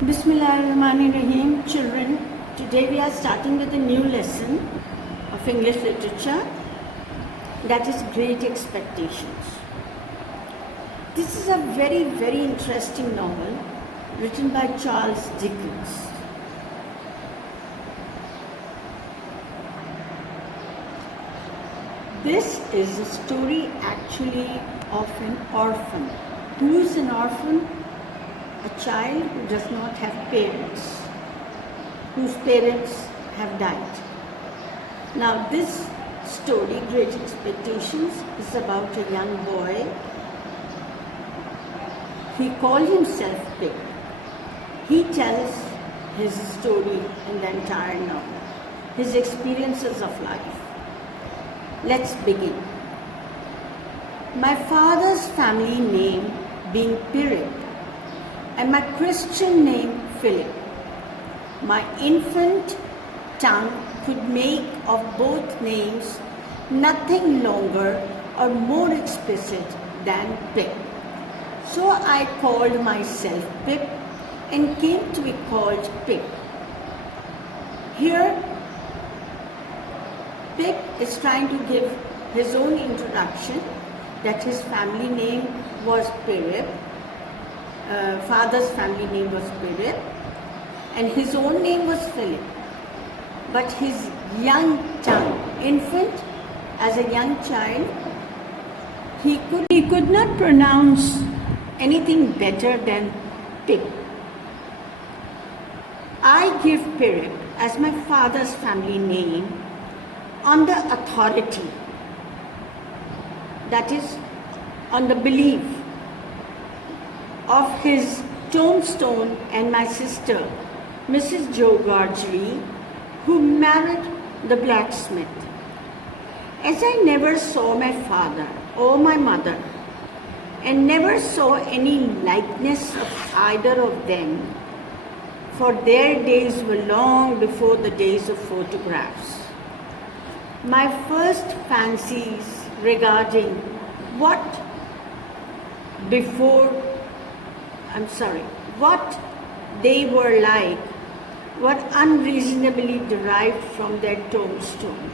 Bismillahirrahmanirrahim. Children, today we are starting with a new lesson of English literature, that is Great Expectations. This is a very, very interesting novel written by Charles Dickens. This is a story actually of an orphan. Who is an orphan? A child who does not have parents, whose parents have died. Now this story, Great Expectations, is about a young boy. He called himself Pip. He tells his story in the entire novel, his experiences of life. Let's begin. My father's family name being Pirip, and my Christian name Philip. My infant tongue could make of both names nothing longer or more explicit than Pip. So I called myself Pip and came to be called Pip. Here, Pip is trying to give his own introduction, that his family name was Pirip. Father's family name was Pirip, and his own name was Philip. But his young tongue, infant, as a young child, he could not pronounce anything better than Pip. I give Pirip as my father's family name on the authority, that is, on the belief of his tombstone and my sister, Mrs. Joe Gargery, who married the blacksmith. As I never saw my father or my mother, and never saw any likeness of either of them, for their days were long before the days of photographs. My first fancies regarding what they were like were unreasonably derived from their tombstone.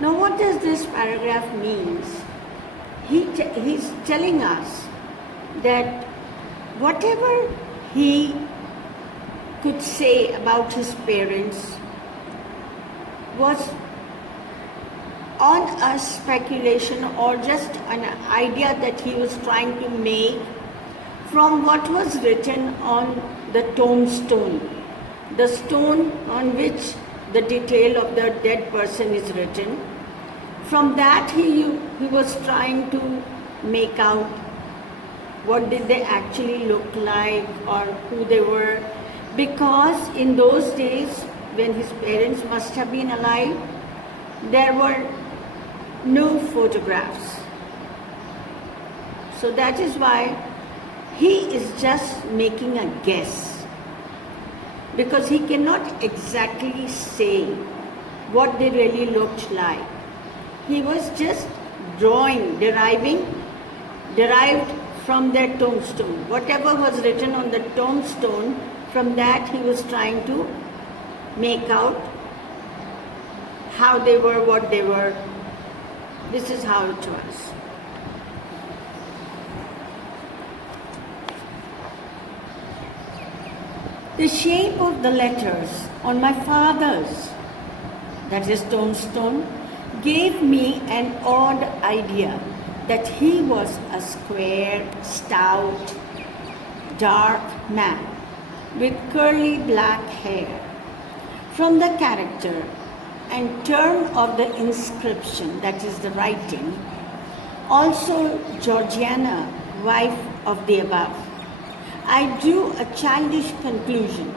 Now what does this paragraph mean? He's telling us that whatever he could say about his parents was on a speculation or just an idea that he was trying to make from what was written on the tombstone, the stone on which the detail of the dead person is written. From that he was trying to make out what did they actually look like or who they were, because in those days when his parents must have been alive, there were no photographs. So that is why he is just making a guess, because he cannot exactly say what they really looked like. He was just derived from their tombstone. Whatever was written on the tombstone, from that he was trying to make out how they were, what they were. This is how it was. The shape of the letters on my father's, that is tombstone, gave me an odd idea that he was a square, stout, dark man with curly black hair. From the character and term of the inscription, that is the writing, also Georgiana, wife of the above, I drew a childish conclusion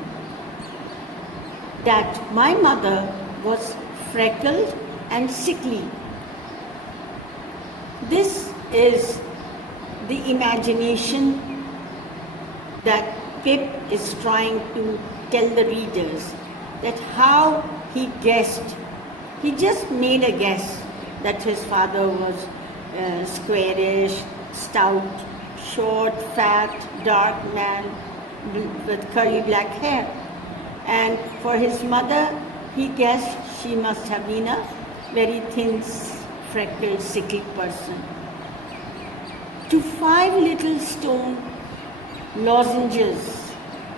that my mother was freckled and sickly. This is the imagination that Pip is trying to tell the readers, that how he guessed. He just made a guess that his father was squarish, stout, short, fat, dark man with curly black hair. And for his mother, he guessed she must have been a very thin, freckled, sickly person. To 5 little stone lozenges,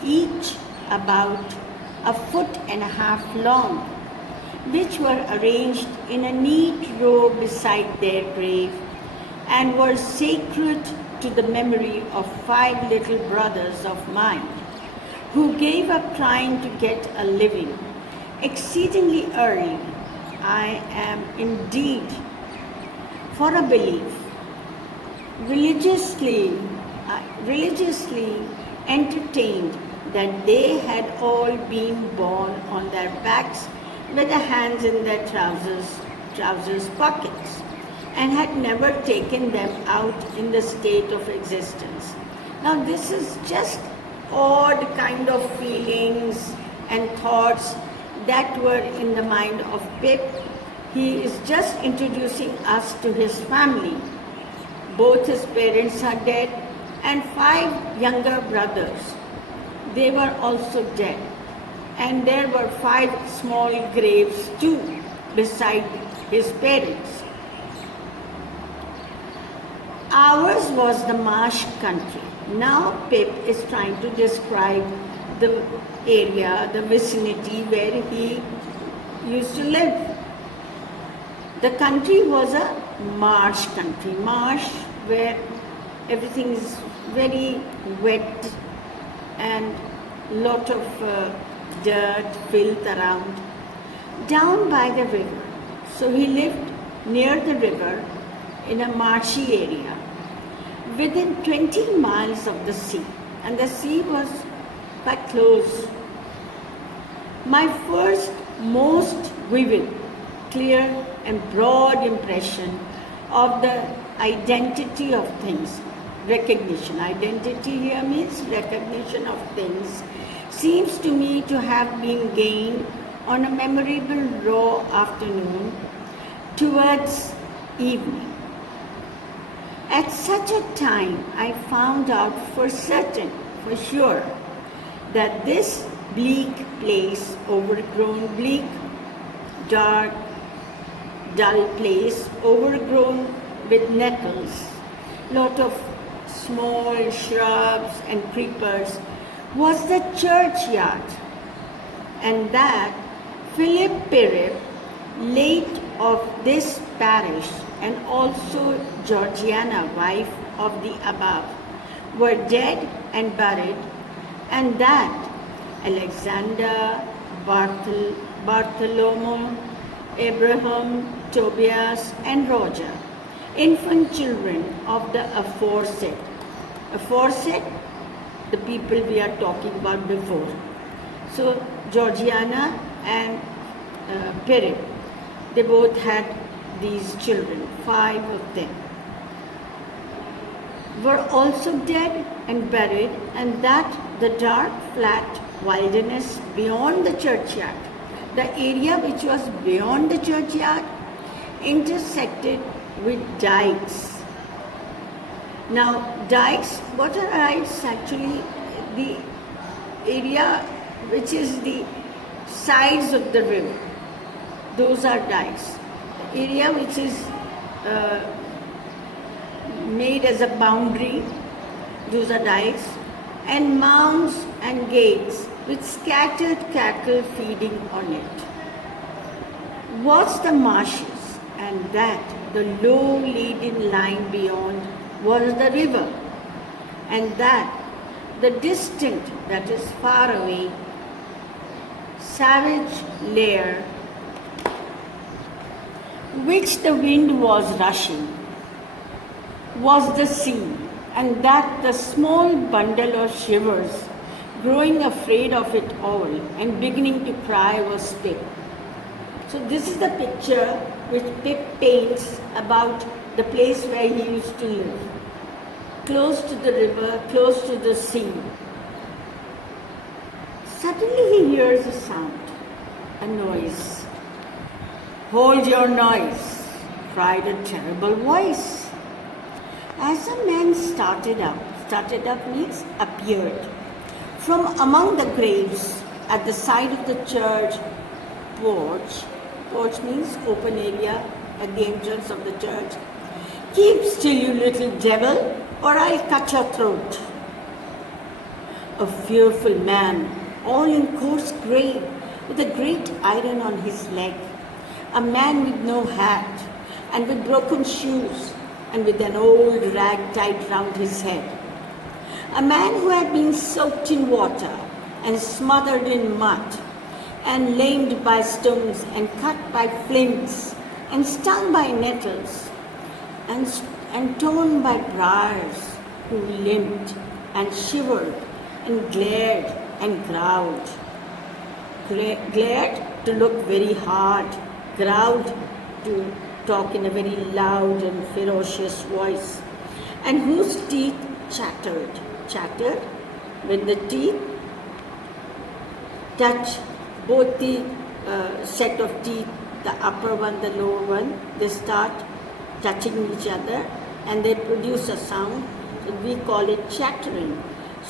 each about 1.5 feet long, which were arranged in a neat row beside their grave and were sacred to the memory of 5 little brothers of mine who gave up trying to get a living exceedingly early. I am indeed, for a belief, religiously entertained that they had all been born on their backs with their hands in their trousers pockets, and had never taken them out in the state of existence. Now this is just odd kind of feelings and thoughts that were in the mind of Pip. He is just introducing us to his family. Both his parents are dead and 5 younger brothers. They were also dead. And there were 5 small graves too beside his parents. Ours was the marsh country. Now Pip is trying to describe the area, the vicinity where he used to live. The country was a marsh country. Marsh where everything is very wet and lot of dirt, filth around. Down by the river. So he lived near the river in a marshy area, within 20 miles of the sea, and the sea was quite close. My first most vivid, clear and broad impression of the identity of things, recognition. Identity here means recognition of things, seems to me to have been gained on a memorable raw afternoon towards evening. At such a time, I found out for certain, for sure, that this bleak place, bleak, dark, dull place, overgrown with nettles, lot of small shrubs and creepers, was the churchyard, and that Philip Pirrip, late of this parish, and also Georgiana, wife of the above, were dead and buried, and that Alexander, Bartholomew, Abraham, Tobias, and Roger, infant children of the aforesaid. Aforesaid, the people we are talking about before. So Georgiana and Pirrip, they both had these children, 5 of them, were also dead and buried, and that the dark, flat wilderness beyond the churchyard, the area which was beyond the churchyard, intersected with dikes. Now, dikes, what are dikes? Actually, the area which is the sides of the river, those are dikes. The area which is made as a boundary, those are dikes, and mounds and gates with scattered cattle feeding on it. Was the marshes, and that the low leading line beyond was the river, and that the distant, that is far away, savage lair which the wind was rushing was the sea, and that the small bundle of shivers, growing afraid of it all and beginning to cry, was Pip. So this is the picture which Pip paints about the place where he used to live, close to the river, close to the sea. Suddenly he hears a sound, a noise. "Hold your noise," cried a terrible voice. As a man started up means appeared From among the graves at the side of the church porch means open area at the entrance of the church, "Keep still, you little devil, or I'll cut your throat." A fearful man, all in coarse grey, with a great iron on his leg, a man with no hat, and with broken shoes, and with an old rag tied round his head. A man who had been soaked in water, and smothered in mud, and lamed by stones, and cut by flints, and stung by nettles, and torn by briars, who limped, and shivered, and glared, and growled. Glared to look very hard, growled to talk in a very loud and ferocious voice, and whose teeth chattered when the teeth touch both the set of teeth, the upper one, the lower one, they start touching each other and they produce a sound. So we call it chattering.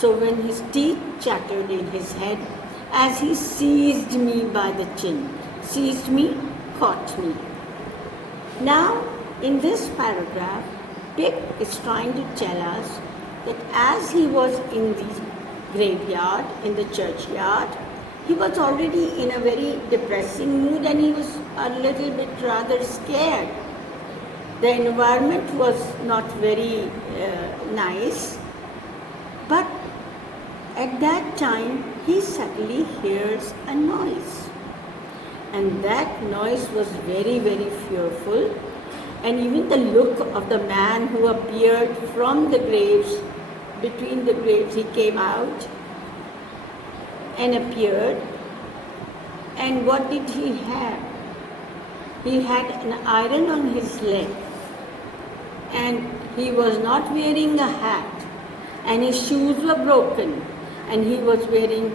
So when his teeth chattered in his head, as he seized me by the chin, seized me, caught me. Now, in this paragraph, Pip is trying to tell us that as he was in the graveyard, in the churchyard, he was already in a very depressing mood and he was a little bit rather scared. The environment was not very nice, but at that time he suddenly hears a noise, and that noise was very, very fearful. And even the look of the man who appeared from the graves, between the graves, he came out and appeared. And what did he have? He had an iron on his leg, and he was not wearing a hat, and his shoes were broken, and he was wearing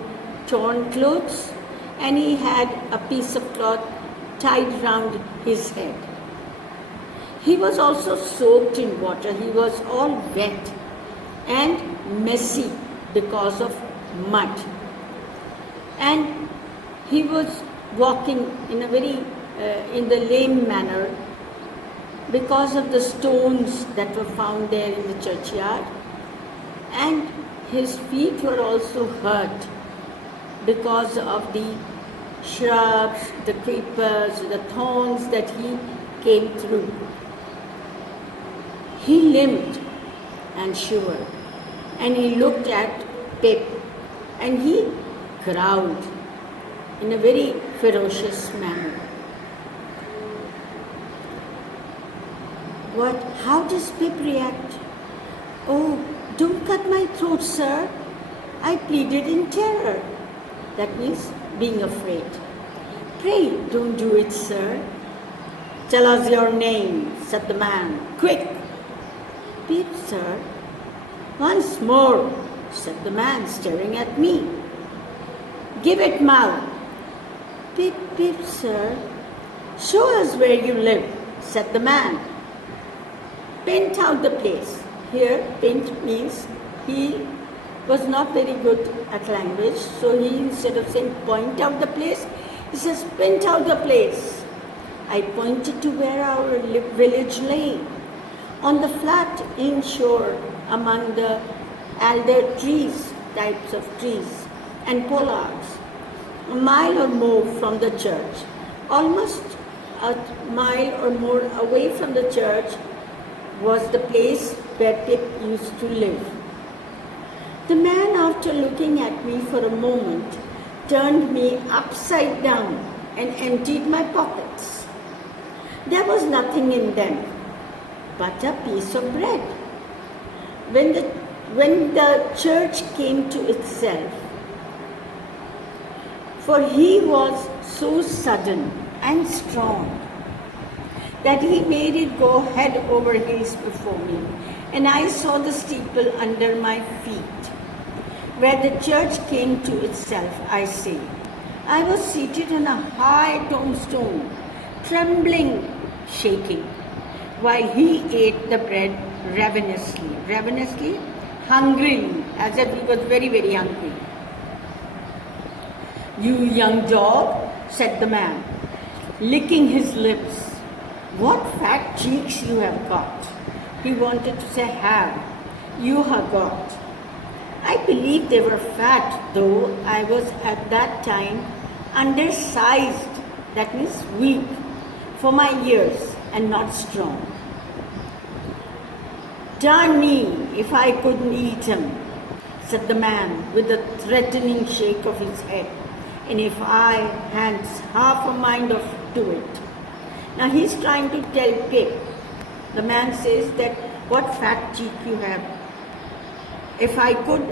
torn clothes, and he had a piece of cloth tied round his head. He was also soaked in water. He was all wet and messy because of mud. And he was walking in a very, in the lame manner because of the stones that were found there in the churchyard. And his feet were also hurt because of the shrubs, the creepers, the thorns that he came through. He limped and shivered, and he looked at Pip, and he growled in a very ferocious manner. How does Pip react? "Oh, don't cut my throat, sir," I pleaded in terror. That means being afraid. "Pray don't do it, sir." "Tell us your name," said the man. "Quick." "Pip, sir." "Once more," said the man, staring at me. "Give it mouth." "Pip, Pip, sir." "Show us where you live," said the man. "Paint out the place." Here, paint means he was not very good at language, so he, instead of saying point out the place, he says paint out the place. I pointed to where our village lay, on the flat inshore among the alder trees, types of trees, and pollards, a mile or more from the church. Almost a mile or more away from the church was the place where Pip used to live. The man, after looking at me for a moment, turned me upside down and emptied my pockets. There was nothing in them but a piece of bread. When the church came to itself, for he was so sudden and strong that he made it go head over heels before me, and I saw the steeple under my feet. Where the church came to itself, I say, I was seated on a high tombstone, trembling, shaking, while he ate the bread ravenously, hungrily, as if he was very, very hungry. "You young dog," said the man, licking his lips. "What fat cheeks you have got." He wanted to say have. "You have got." I believe they were fat, though I was at that time undersized, that means weak, for my years and not strong. "Darn me if I couldn't eat him," said the man with a threatening shake of his head, "and if I had half a mind to it." Now he's trying to tell Pip. The man says that what fat cheek you have. If I could,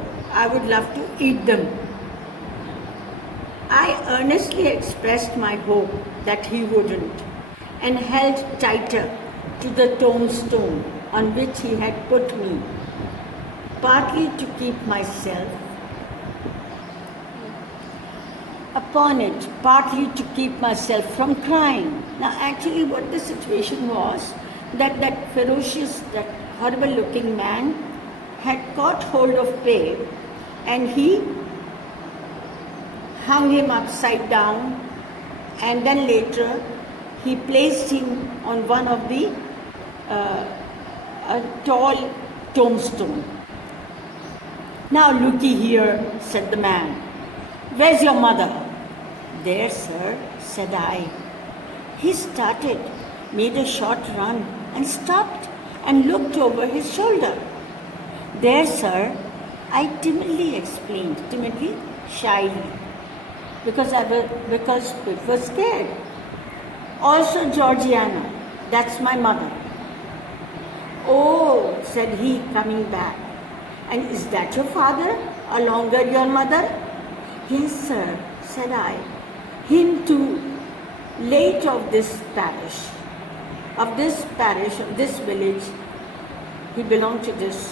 I would love to eat them. I earnestly expressed my hope that he wouldn't, and held tighter to the tombstone on which he had put me, partly to keep myself upon it, partly to keep myself from crying. Now actually what the situation was, that ferocious, that horrible looking man had caught hold of Pip, and he hung him upside down, and then later he placed him on one of the a tall tombstone. "Now looky here," said the man. "Where's your mother?" "There, sir," said I. He started, made a short run, and stopped and looked over his shoulder. "There, sir," I timidly explained, timidly, shyly, because Pip was scared. "Also Georgiana, that's my mother." "Oh," said he, coming back. "And is that your father, or longer your mother?" "Yes, sir," said I. "Him too, late of this parish, of this village. He belonged to this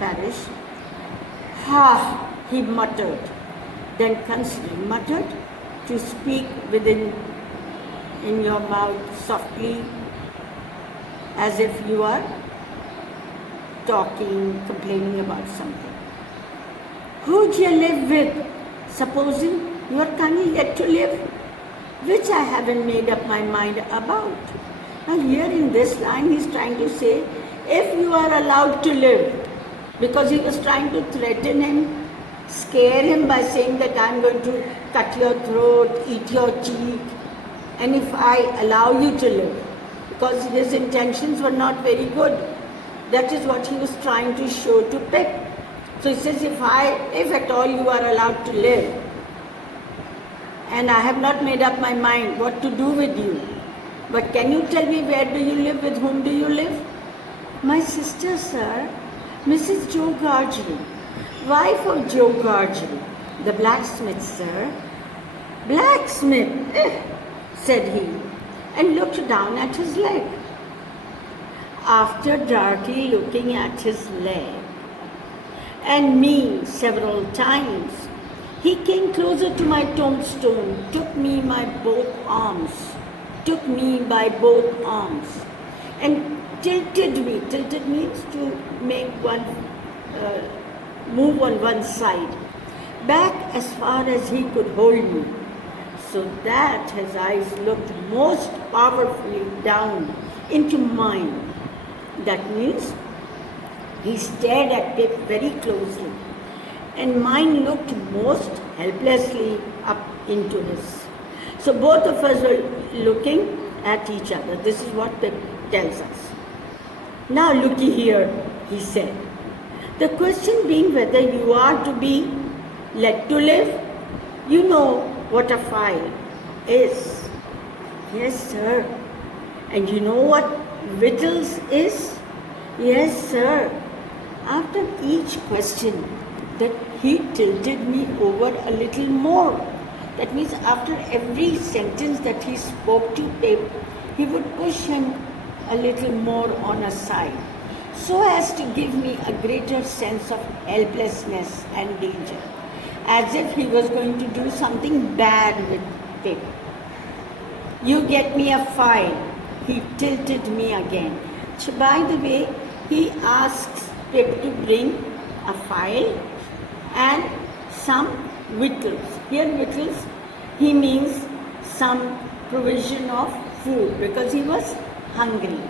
parish." "Ha," he muttered, then considered, muttered, to speak within in your mouth softly, as if you are talking, complaining about something. "Who'd you live with, supposing you are kindly let to live?" Which I haven't made up my mind about. Now here in this line he's trying to say, if you are allowed to live, because he was trying to threaten him, scare him by saying that I'm going to cut your throat, eat your cheek, and if I allow you to live, because his intentions were not very good. That is what he was trying to show to Pip. So he says, if at all you are allowed to live, and I have not made up my mind what to do with you, but can you tell me, where do you live, with whom do you live? "My sister, sir, Mrs. Joe Gargery, wife of Joe Gargery, the blacksmith, sir." "Blacksmith, said he, and looked down at his leg. After darkly looking at his leg and me several times, he came closer to my tombstone, took me by both arms, and tilted me. Tilted means to make one move on one side, back as far as he could hold me, so that his eyes looked most powerfully down into mine. That means he stared at Pip very closely, and mine looked most helplessly up into his. So both of us were looking at each other. This is what Pip tells us. "Now looky here," he said. "The question being whether you are to be let to live. You know what a file is." "Yes, sir." "And you know what victuals is?" "Yes, sir." After each question, that he tilted me over a little more. That means after every sentence that he spoke to Pip, he would push him a little more on a side, so as to give me a greater sense of helplessness and danger, as if he was going to do something bad with Pip. "You get me a file." He tilted me again. So by the way, he asks Pip to bring a file and some victuals. Here victuals, he means some provision of food because he was hungry.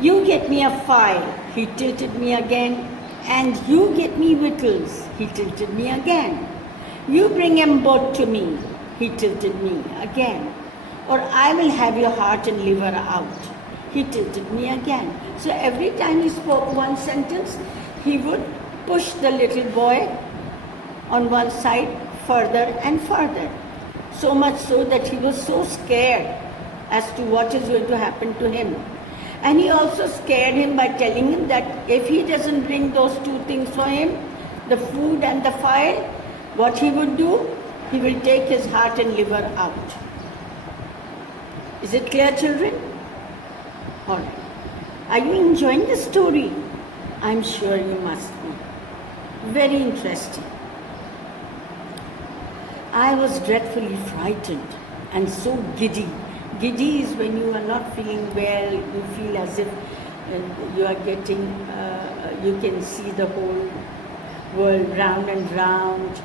You get me a file, he tilted me again, and you get me victuals, he tilted me again. You bring 'em both to me, he tilted me again. Or I will have your heart and liver out, he tilted me again. So every time he spoke one sentence, he would push the little boy on one side further and further. So much so that he was so scared as to what is going to happen to him. And he also scared him by telling him that if he doesn't bring those two things for him, the food and the fire, what he would do, he will take his heart and liver out. Is it clear, children? All right. Are you enjoying the story? I'm sure you must be. Very interesting. I was dreadfully frightened and so giddy. Giddy is when you are not feeling well, you feel as if you are getting, you can see the whole world round and round,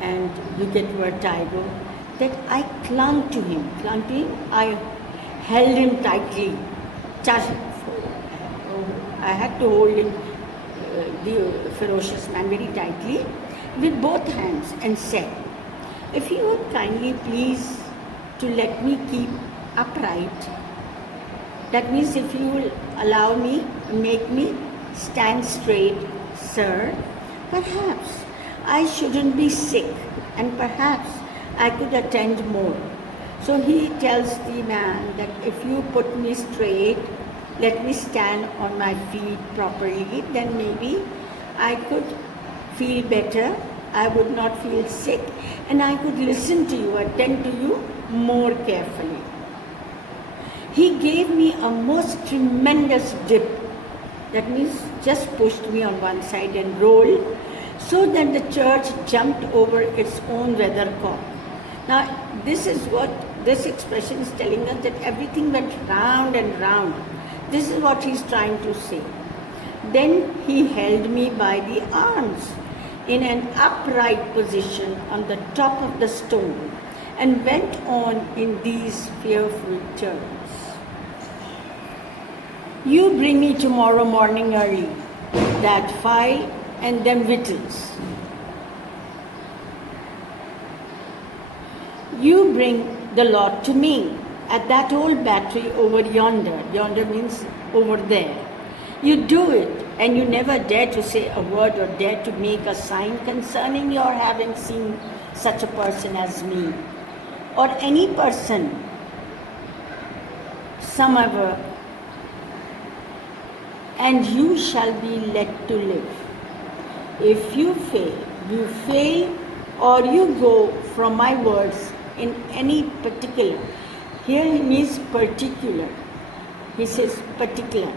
and you get vertigo. That I clung to him, I held him tightly. I had to hold him, the ferocious man, very tightly with both hands and said, if you would kindly please to let me keep upright, that means if you will allow me, make me stand straight, sir, perhaps I shouldn't be sick and perhaps I could attend more. So he tells the man that if you put me straight, let me stand on my feet properly, then maybe I could feel better, I would not feel sick, and I could listen to you, attend to you more carefully. He gave me a most tremendous dip. That means just pushed me on one side and rolled so that the church jumped over its own weathercock. Now, this is what this expression is telling us, that everything went round and round. This is what he's trying to say. Then he held me by the arms in an upright position on the top of the stone and went on in these fearful terms. You bring me tomorrow morning early that file and them victuals. You bring the lot to me at that old battery over yonder. Yonder means over there. You do it, and you never dare to say a word or dare to make a sign concerning your having seen such a person as me, or any person, somever, and you shall be let to live. If you fail, or you go from my words in any particular. Here he means particular. He says particular.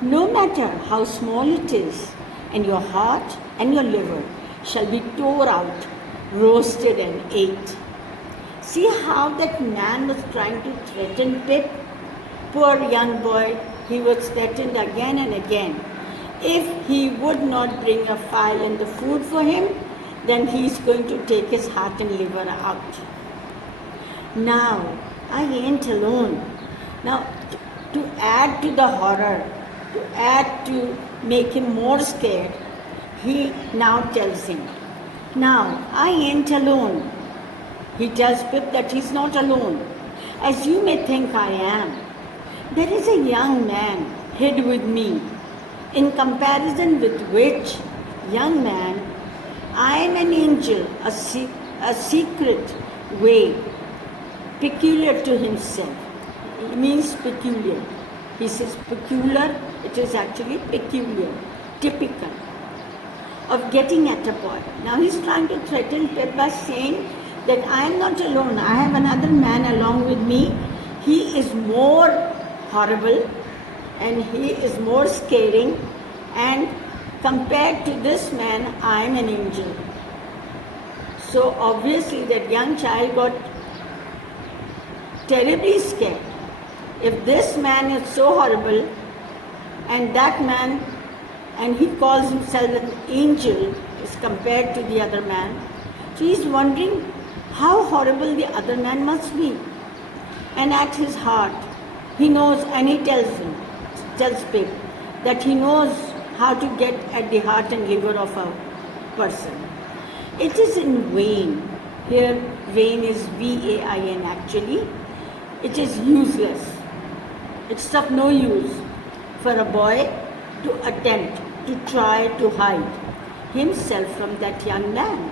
No matter how small it is, and your heart and your liver shall be tore out, roasted and ate. See how that man was trying to threaten Pip? Poor young boy, he was threatened again and again. If he would not bring a file and the food for him, then he is going to take his heart and liver out. Now, I ain't alone. Now, to add to the horror, to add to make him more scared, he now tells him, now, I ain't alone. He tells Pip that he's not alone, as you may think I am. There is a young man hid with me, in comparison with which young man I am an angel, a secret way, peculiar to himself. It means peculiar. He says peculiar, it is actually peculiar, typical, of getting at a boy. Now he's trying to threaten Pip by saying that I am not alone, I have another man along with me. He is more horrible and he is more scaring, and compared to this man, I am an angel. So obviously that young child got terribly scared. If this man is so horrible, and that man, and he calls himself an angel, is compared to the other man, So he's wondering how horrible the other man must be. And at his heart, he knows, and he tells Pip that he knows how to get at the heart and liver of a person. It is in vain. Here, vain is V-A-I-N actually. It is useless. It's of no use for a boy to attempt to try to hide himself from that young man.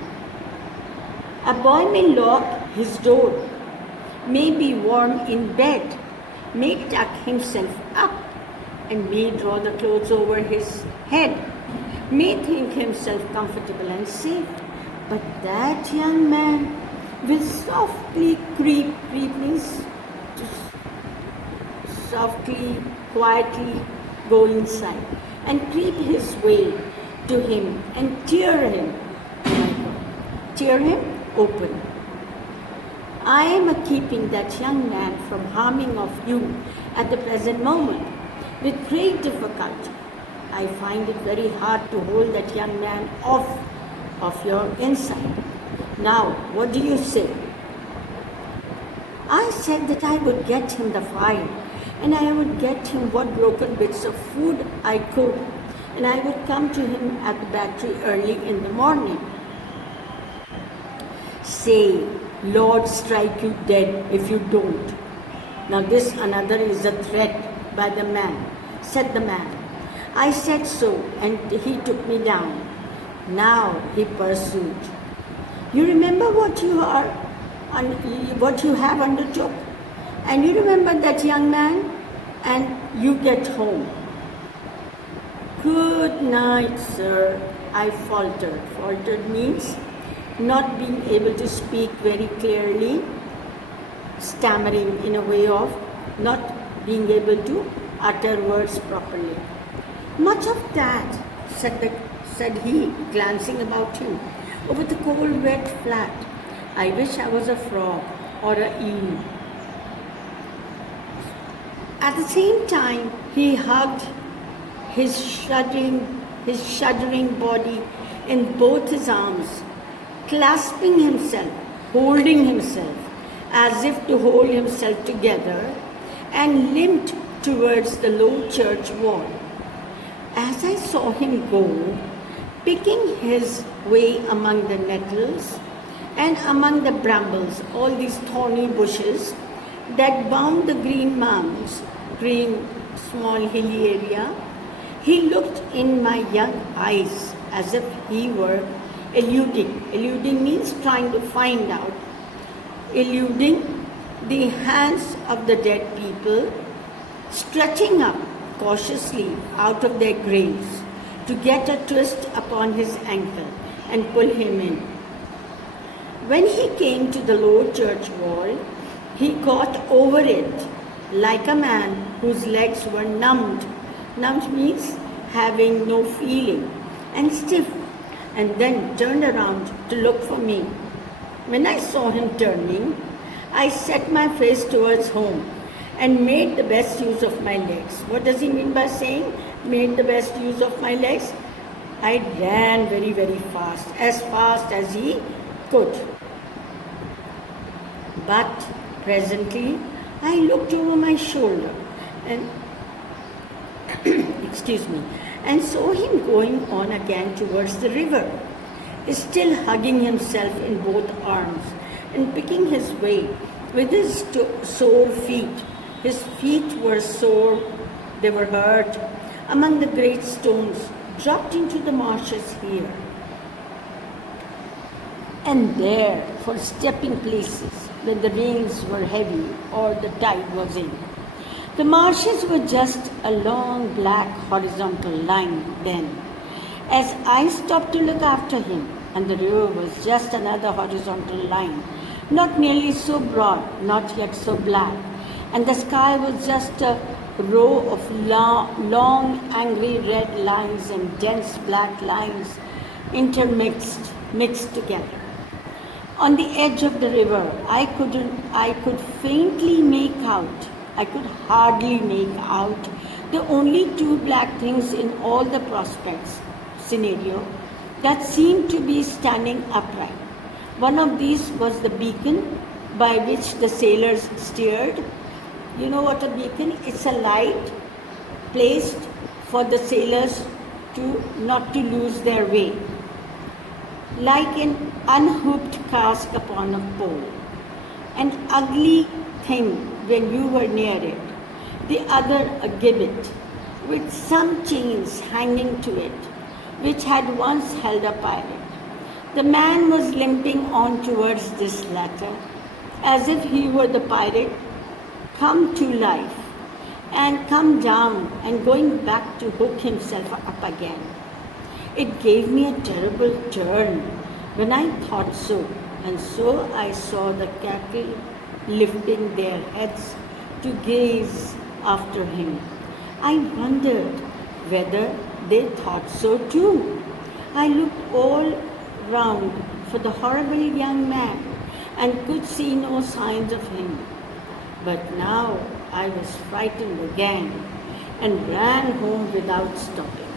A boy may lock his door, may be warm in bed, may tuck himself up, and may draw the clothes over his head, may think himself comfortable and safe. But that young man will softly creep means softly, quietly go inside and creep his way to him and tear him open. I am keeping that young man from harming of you at the present moment with great difficulty. I find it very hard to hold that young man off of your inside. Now, what do you say? I said that I would get him the fire, and I would get him what broken bits of food I could, and I would come to him at the battery early in the morning. Say, Lord strike you dead if you don't. Now this another is a threat by the man, said the man. I said so, and he took me down. Now, he pursued, you remember what you have undertook, and you remember that young man, and you get home. Good night, sir, I faltered. Faltered means not being able to speak very clearly, stammering in a way of not being able to utter words properly. Much of that, said he, glancing about him, over the cold, wet flat. I wish I was a frog or a eel. At the same time, he hugged his shuddering body in both his arms, clasping himself, holding himself, as if to hold himself together, and limped towards the low church wall. As I saw him go, picking his way among the nettles and among the brambles, all these thorny bushes that bound the green mounds, green small hilly area, he looked in my young eyes as if he were eluding. Eluding means trying to find out. Eluding the hands of the dead people, stretching up cautiously out of their graves to get a twist upon his ankle and pull him in. When he came to the low church wall, he got over it like a man whose legs were numbed. Numbed means having no feeling and stiff, and then turned around to look for me. When I saw him turning, I set my face towards home and made the best use of my legs. What does he mean by saying made the best use of my legs? I ran very, very fast as he could. But presently, I looked over my shoulder and and saw him going on again towards the river, still hugging himself in both arms and picking his way with his sore feet. His feet were sore, they were hurt among the great stones dropped into the marshes here and there for stepping places when the rains were heavy or the tide was in. The marshes were just a long black horizontal line then, as I stopped to look after him, and the river was just another horizontal line, not nearly so broad, not yet so black, and the sky was just a row of long angry red lines and dense black lines mixed together. On the edge of the river, I could hardly make out the only two black things in all the prospects scenario that seemed to be standing upright. One of these was the beacon by which the sailors steered. You know what a beacon? It's a light placed for the sailors to not to lose their way, like an unhooked cask upon a pole. An ugly thing when you were near it, the other a gibbet, with some chains hanging to it, which had once held a pirate. The man was limping on towards this latter, as if he were the pirate come to life and come down and going back to hook himself up again. It gave me a terrible turn when I thought so, and so I saw the cattle lifting their heads to gaze after him. I wondered whether they thought so too. I looked all round for the horrible young man and could see no signs of him. But now I was frightened again and ran home without stopping.